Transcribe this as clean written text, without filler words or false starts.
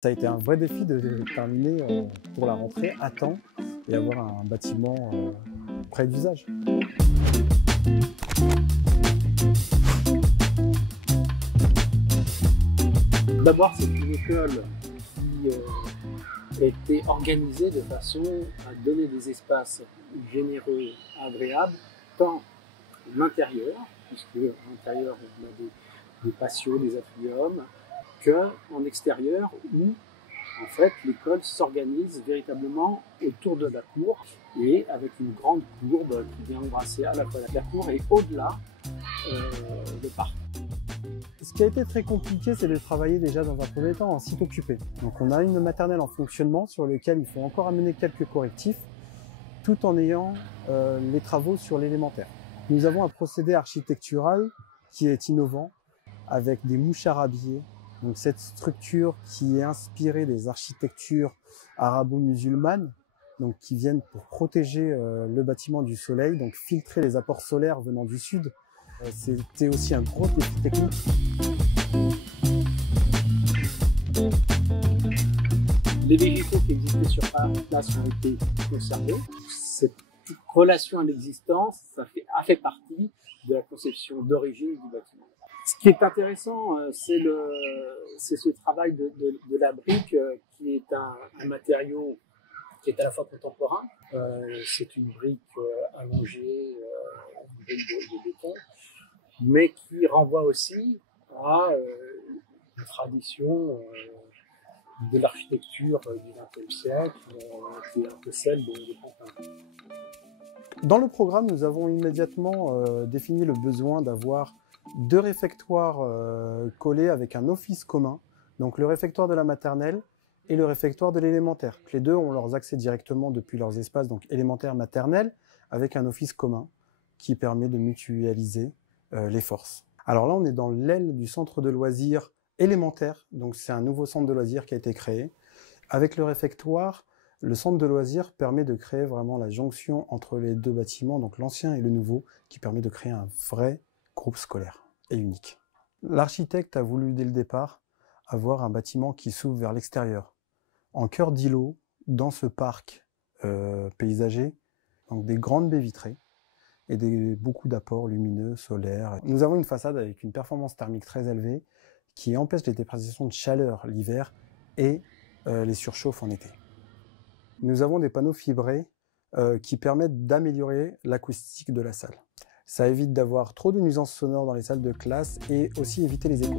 Ça a été un vrai défi de terminer pour la rentrée à temps et avoir un bâtiment prêt d'usage. D'abord, c'est une école qui a été organisée de façon à donner des espaces généreux, agréables, tant en intérieur, puisque à l'intérieur on a des patios, des atriums, qu'en extérieur où en fait l'école s'organise véritablement autour de la cour et avec une grande courbe qui vient embrasser à la fois la cour et au-delà le parc. Ce qui a été très compliqué, c'est de travailler déjà dans un premier temps en site occupé. Donc on a une maternelle en fonctionnement sur laquelle il faut encore amener quelques correctifs, tout en ayant les travaux sur l'élémentaire. Nous avons un procédé architectural qui est innovant, avec des mouches arabillées. Donc cette structure qui est inspirée des architectures arabo-musulmanes, donc qui viennent pour protéger le bâtiment du soleil, donc filtrer les apports solaires venant du sud. C'était aussi un gros défi technique. Les végétaux qui existaient sur place ont été conservés. Cette relation à l'existence, a fait partie de la conception d'origine du bâtiment. Ce qui est intéressant, c'est ce travail de la brique, qui est un matériau qui est à la fois contemporain. C'est une brique allongée, une brique de béton, mais qui renvoie aussi à une tradition de l'architecture du XXe siècle, qui est un peu celle des Pantins. Dans le programme, nous avons immédiatement défini le besoin d'avoir 2 réfectoires collés avec un office commun, donc le réfectoire de la maternelle et le réfectoire de l'élémentaire. Les deux ont leurs accès directement depuis leurs espaces, donc élémentaire, maternelle, avec un office commun qui permet de mutualiser les forces. Alors là, on est dans l'aile du centre de loisirs élémentaire, donc c'est un nouveau centre de loisirs qui a été créé. Avec le réfectoire, le centre de loisirs permet de créer vraiment la jonction entre les deux bâtiments, donc l'ancien et le nouveau, qui permet de créer un vrai groupe scolaire et unique. L'architecte a voulu dès le départ avoir un bâtiment qui s'ouvre vers l'extérieur, en cœur d'îlot, dans ce parc paysager, donc des grandes baies vitrées et beaucoup d'apports lumineux, solaires. Nous avons une façade avec une performance thermique très élevée qui empêche les dépressions de chaleur l'hiver et les surchauffes en été. Nous avons des panneaux fibrés qui permettent d'améliorer l'acoustique de la salle. Ça évite d'avoir trop de nuisances sonores dans les salles de classe et aussi éviter les échos.